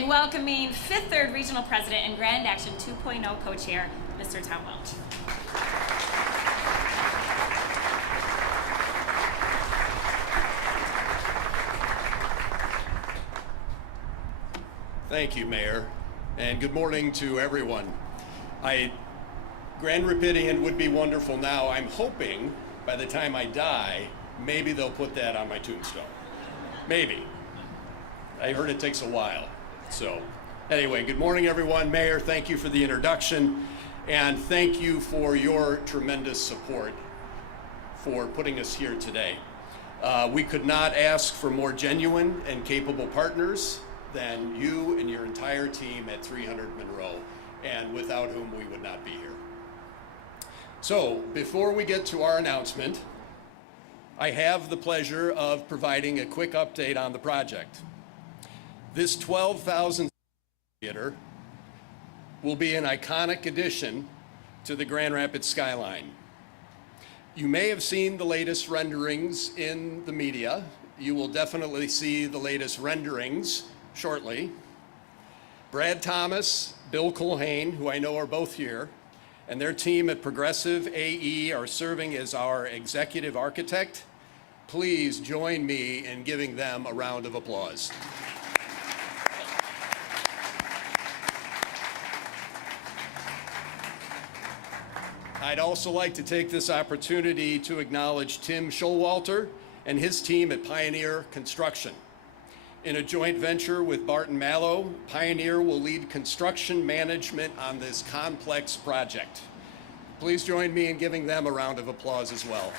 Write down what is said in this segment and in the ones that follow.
and welcoming Fifth Third Regional President and Grand Action 2.0 Co-Chair, Mr. Tom Welch. Thank you, Mayor, and good morning to everyone. Grand Rapidian would be wonderful now. I'm hoping by the time I die, maybe they'll put that on my tombstone. Maybe. I heard it takes a while. So anyway, good morning, everyone. Mayor, thank you for the introduction, and thank you for your tremendous support for putting us here today. We could not ask for more genuine and capable partners than you and your entire team at 300 Monroe, and without whom we would not be here. So before we get to our announcement, I have the pleasure of providing a quick update on the project. This 12,000 theater will be an iconic addition to the Grand Rapids skyline. You may have seen the latest renderings in the media. You will definitely see the latest renderings shortly. Brad Thomas, Bill Culhane, who I know are both here, and their team at Progressive AE are serving as our executive architect. Please join me in giving them a round of applause. I'd also like to take this opportunity to acknowledge Tim Showalter and his team at Pioneer Construction. In a joint venture with Barton Mallow, Pioneer will lead construction management on this complex project. Please join me in giving them a round of applause as well.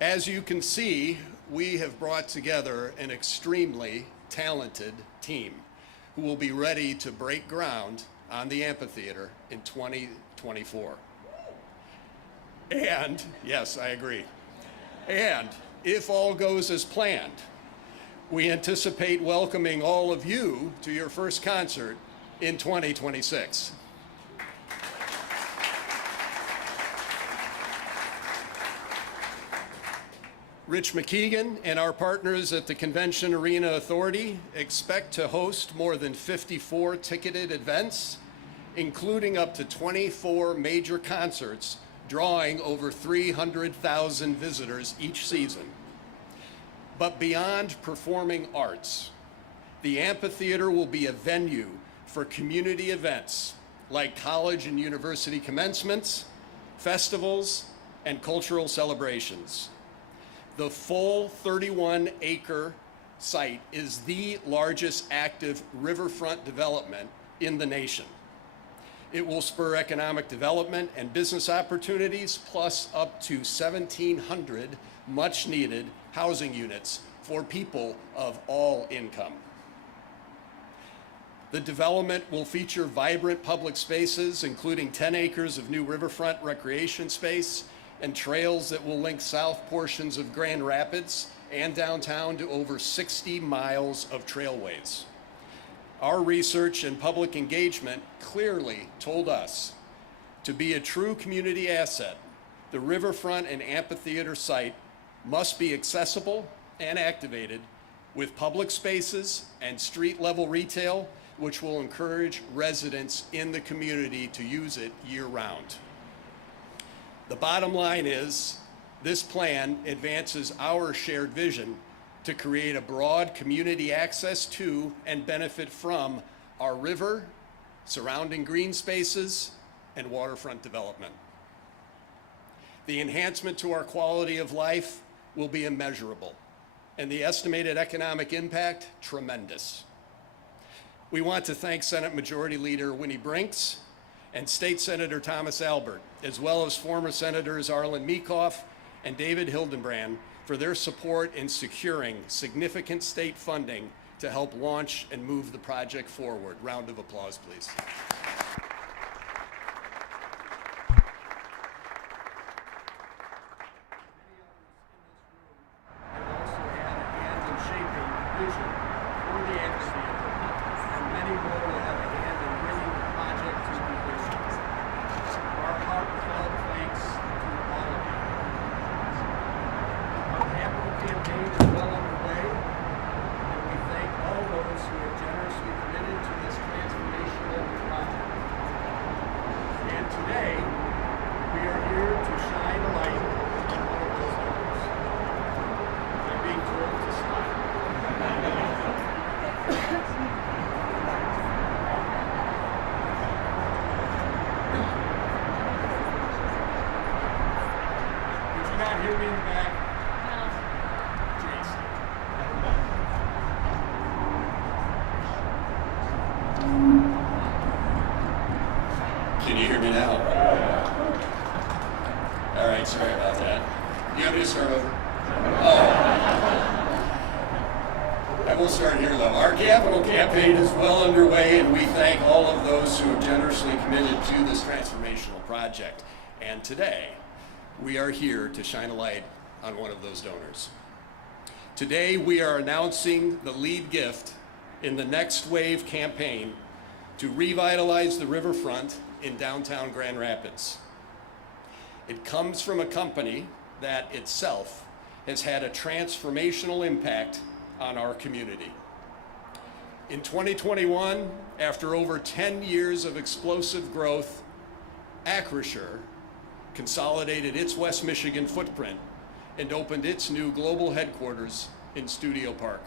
As you can see, we have brought together an extremely talented team who will be ready to break ground on the amphitheater in 2024. And, yes, I agree. And if all goes as planned, we anticipate welcoming all of you to your first concert in 2026. Rich McKeegan and our partners at the Convention Arena Authority expect to host more than 54 ticketed events, including up to 24 major concerts, drawing over 300,000 visitors each season. But beyond performing arts, the amphitheater will be a venue for community events like college and university commencements, festivals, and cultural celebrations. The full 31-acre site is the largest active riverfront development in the nation. It will spur economic development and business opportunities, plus up to 1,700 much-needed housing units for people of all income. The development will feature vibrant public spaces, including 10 acres of new riverfront recreation space and trails that will link south portions of Grand Rapids and downtown to over 60 miles of trailways. Our research and public engagement clearly told us to be a true community asset, the riverfront and amphitheater site must be accessible and activated with public spaces and street-level retail, which will encourage residents in the community to use it year-round. The bottom line is, this plan advances our shared vision to create a broad community access to and benefit from our river, surrounding green spaces, and waterfront development. The enhancement to our quality of life will be immeasurable, and the estimated economic impact, tremendous. We want to thank Senate Majority Leader Winnie Brinks and State Senator Thomas Albert, as well as former Senators Arlen Meekhoff and David Hildenbrand, for their support in securing significant state funding to help launch and move the project forward. Round of applause, please. in the back. Can you hear me now? All right, sorry about that. You want me to start over? I will start here though. Our capital campaign is well underway, and we thank all of those who have generously committed to this transformational project. And today, we are here to shine a light on one of those donors. Today, we are announcing the lead gift in the Next Wave campaign to revitalize the riverfront in downtown Grand Rapids. It comes from a company that itself has had a transformational impact on our community. In 2021, after over 10 years of explosive growth, Acrisure consolidated its West Michigan footprint and opened its new global headquarters in Studio Park.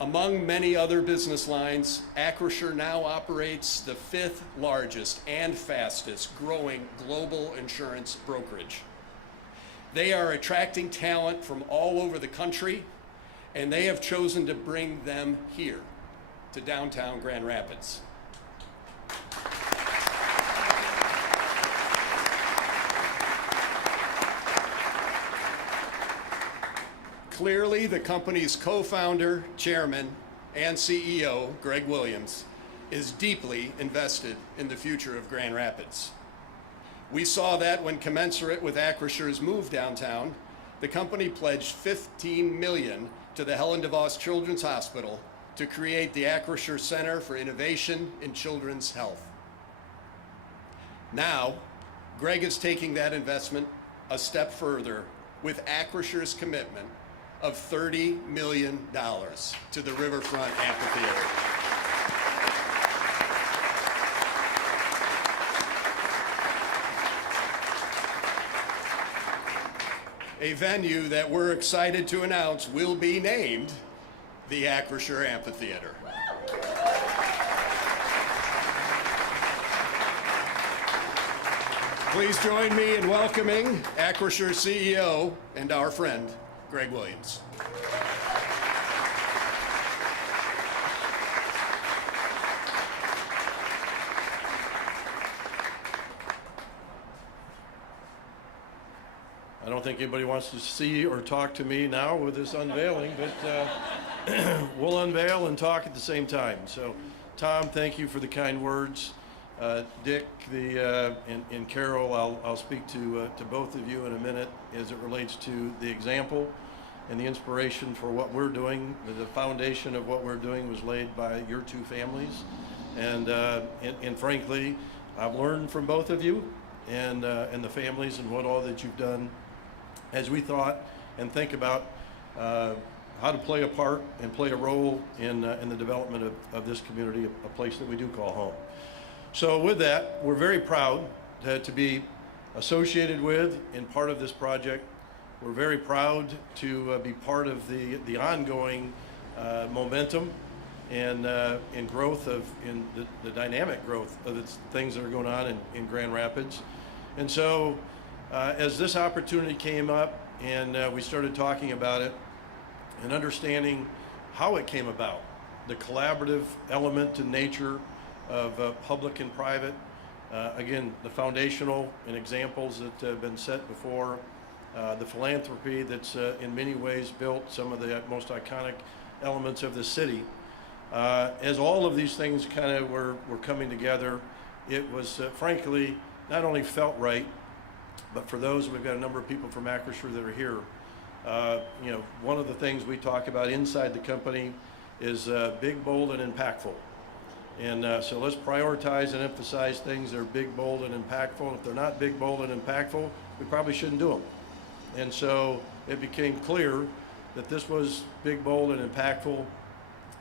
Among many other business lines, Acrisure now operates the 5th largest and fastest growing global insurance brokerage. They are attracting talent from all over the country, and they have chosen to bring them here to downtown Grand Rapids. Clearly, the company's co-founder, chairman, and CEO, Greg Williams, is deeply invested in the future of Grand Rapids. We saw that when commensurate with Acrisure's move downtown, the company pledged $15 million to the Helen DeVos Children's Hospital to create the Acrisure Center for Innovation in Children's Health. Now, Greg is taking that investment a step further with Acrisure's commitment of $30 million to the Riverfront Amphitheater. A venue that we're excited to announce will be named the Acrisure Amphitheater. Please join me in welcoming Acrisure CEO and our friend, Greg Williams. I don't think anybody wants to see or talk to me now with this unveiling, but we'll unveil and talk at the same time. So, Tom, thank you for the kind words. Dick and Carol, I'll speak to both of you in a minute as it relates to the example and the inspiration for what we're doing. The foundation of what we're doing was laid by your two families. And frankly, I've learned from both of you and the families and what all that you've done as we thought and think about how to play a part and play a role in the development of this community, a place that we do call home. So with that, we're very proud to be associated with and part of this project. We're very proud to be part of the ongoing momentum and growth in the dynamic growth of the things that are going on in Grand Rapids. And so as this opportunity came up and we started talking about it and understanding how it came about, the collaborative element and nature of public and private, again, the foundational and examples that have been set before, the philanthropy that's in many ways built some of the most iconic elements of the city. As all of these things kind of were coming together, it was frankly not only felt right, but for those, we've got a number of people from Acrisure that are here. One of the things we talk about inside the company is big, bold, and impactful. And so let's prioritize and emphasize things that are big, bold, and impactful. And if they're not big, bold, and impactful, we probably shouldn't do them. And so it became clear that this was big, bold, and impactful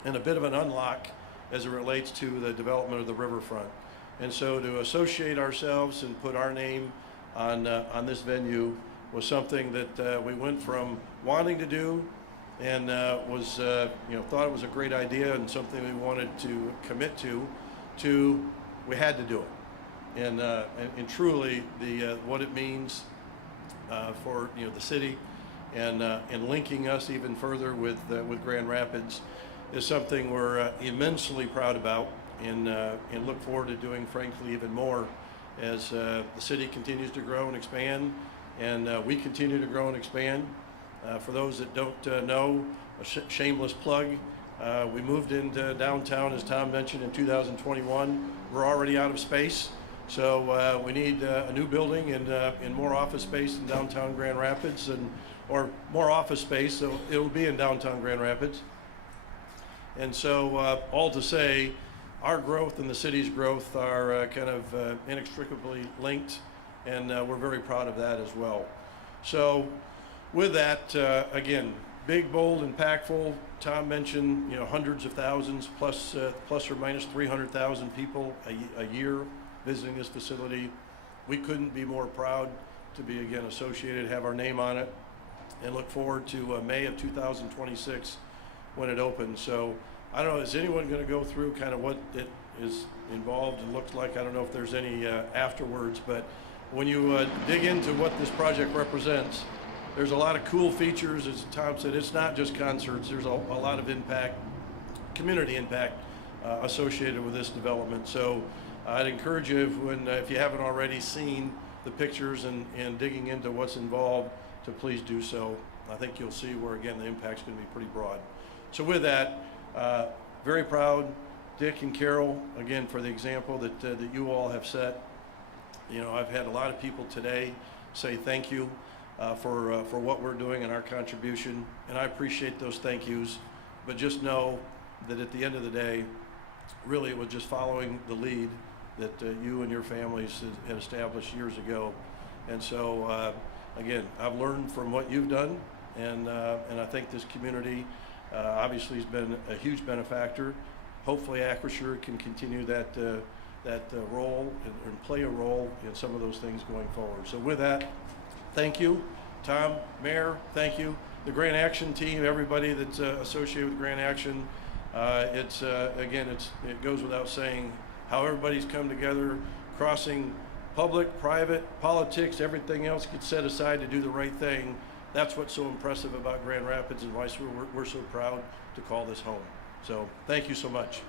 and a bit of an unlock as it relates to the development of the riverfront. And so to associate ourselves and put our name on this venue was something that we went from wanting to do and thought it was a great idea and something we wanted to commit to we had to do it. And truly what it means for the city, and linking us even further with Grand Rapids is something we're immensely proud about, and look forward to doing, frankly, even more as the city continues to grow and expand, and we continue to grow and expand. For those that don't know, a shameless plug, we moved into downtown, as Tom mentioned, in 2021. We're already out of space, so we need a new building and more office space in downtown Grand Rapids, or more office space, so it'll be in downtown Grand Rapids. And so all to say, our growth and the city's growth are kind of inextricably linked, and we're very proud of that as well. So with that, again, big, bold, impactful. Tom mentioned, hundreds of thousands, plus or minus 300,000 people a year visiting this facility. We couldn't be more proud to be, again, associated, have our name on it, and look forward to May of 2026 when it opens. So I don't know, is anyone going to go through kind of what it is involved and looks like? I don't know if there's any afterwards, but when you dig into what this project represents, there's a lot of cool features. As Tom said, it's not just concerts. There's a lot of impact, community impact associated with this development. So I'd encourage you, if you haven't already seen the pictures and digging into what's involved, to please do so. I think you'll see where, again, the impact's going to be pretty broad. So with that, very proud, Dick and Carol, again, for the example that you all have set. I've had a lot of people today say thank you for what we're doing and our contribution, and I appreciate those thank yous. But just know that at the end of the day, really it was just following the lead that you and your families had established years ago. And so, again, I've learned from what you've done, and I think this community obviously has been a huge benefactor. Hopefully Acrisure can continue that role and play a role in some of those things going forward. So with that, thank you. Tom, Mayor, thank you. The Grant Action team, everybody that's associated with Grant Action. Again, it goes without saying how everybody's come together, crossing public, private, politics, everything else gets set aside to do the right thing. That's what's so impressive about Grand Rapids, and why we're so proud to call this home. So thank you so much.